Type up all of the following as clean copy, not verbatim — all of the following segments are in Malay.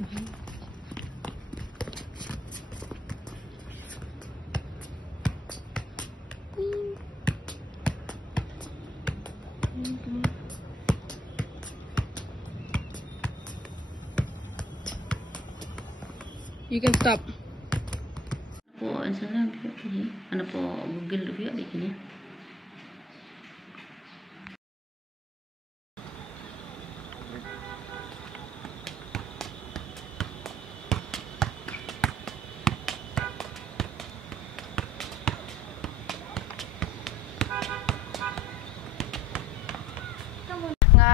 You can stop. Po sana ni, ano po Google review di sini.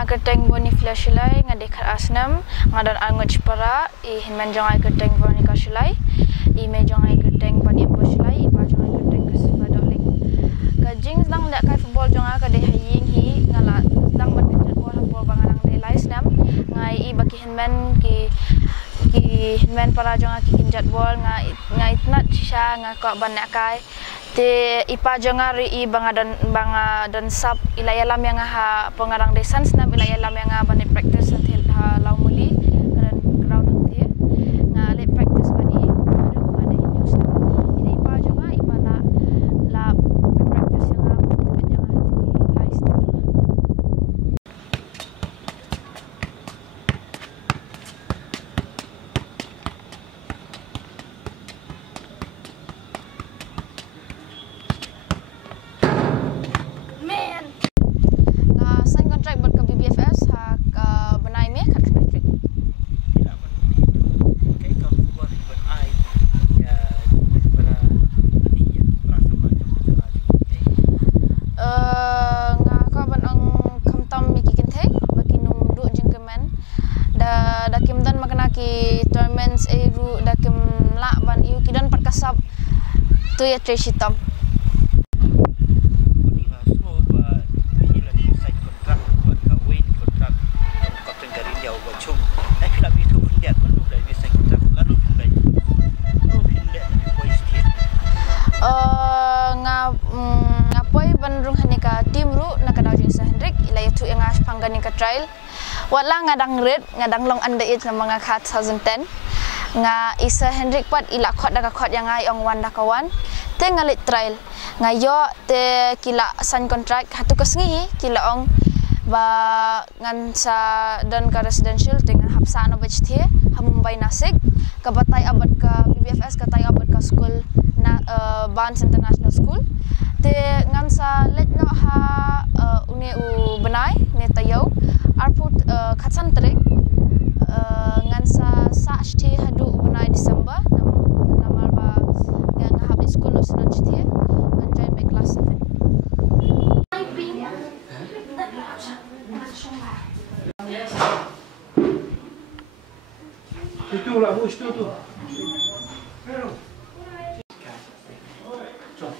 Keteng boni flashlight ngadekat asnam ngadan angot para I hinman jangai keteng boni kasulai I me jangai keteng boni flashlight I pa jangai keteng kasfa doling kajing sedang dak kai football jangai ka de haying hi ngala sedang berkejar bola bol bangang de laisnam ngai I baki hinman ki hinman para jangai ki kinjat bol ngai itnat sha ngai ko banak kai te ipa jangar I bangadon sub ilayalam yang ha pengarang desan snap ilayalam yang bani practice until ha laumuli kan ground nanti ngale practice bani aduh mana news ini ipa jangar ipa la practice yang ha yang hati lais tournaments ru dakem la ban iu kidan perkasap tu ya tresitam ngapoi bandrung hanika tim ru nakadaw jing sa Hendrik ilay tu yang as pangganing ka trial wala ngadang red ngadang long underage na mga kat 2010 nga isa Hendrik pat ila khot da khot yang ai ong wan da kawan te ngalit trial ngayo te kila sign contract hatu kasngi kila ong ba ngan sa dan ka residential dengan hapsa no bach the ha Mumbai Nasik ka batay abad ka BBFS ka tay abad ka school na Barnes International School te ngan sa let no ha une u benai ne tayo arput khatsan trek ngan sa shti hadu benai December namar ba yang habis school no sunan shti ngan join by class 7 Itu lah bos tu.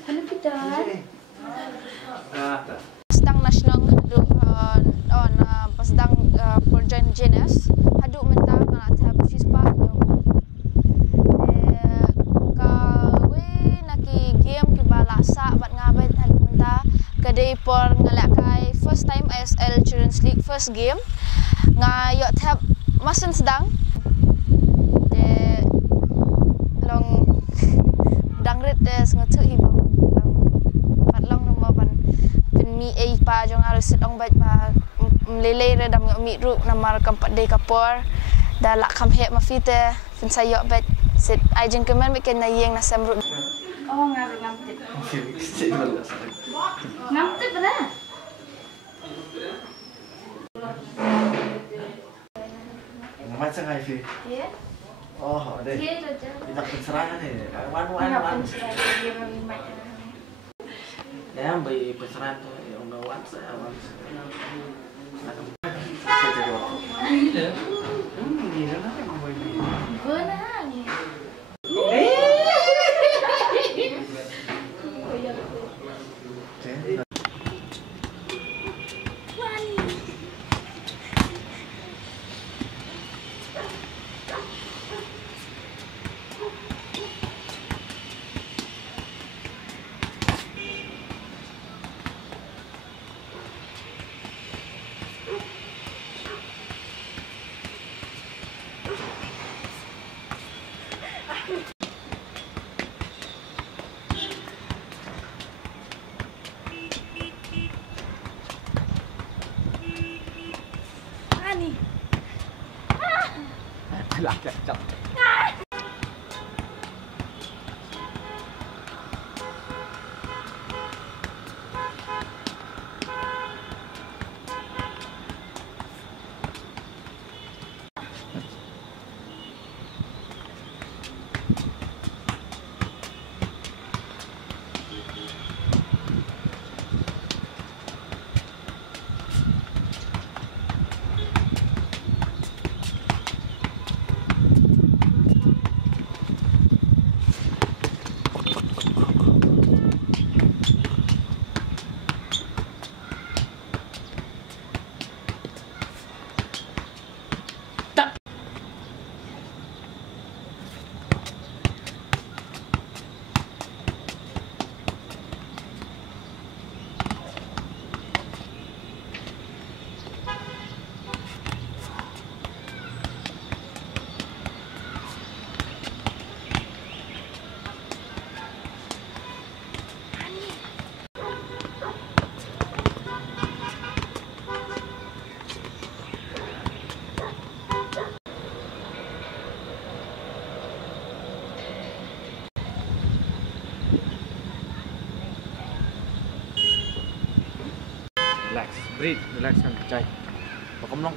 Hello kita. Sedang nasional hadu on pasdang perjan jenis hadu mentah kana tab sispa ka we naki game ki bala sa bat ngabai hadu mentah kadai por ngalakai first time ISL Children's League first game ngayo tab masen sedang long dangret des ngatu hi bang patlong nomor ban pen mi ei pa jong harus sit ong bat ba lele re dam mi ru namar kampat de kapor da la kam he ma fite pen sayo bat sit ai jeng kemen me ken na yeng na samru oh ngar ngamtit ngamtit bra Macam apa sih? ya Oh, deh. Kita pencerahan nih. Wan. Ya, bagi pencerahan tuh yang udah wan saya wan. Lah, cak. Relax, breathe, relax kan, cai. Kau kemlong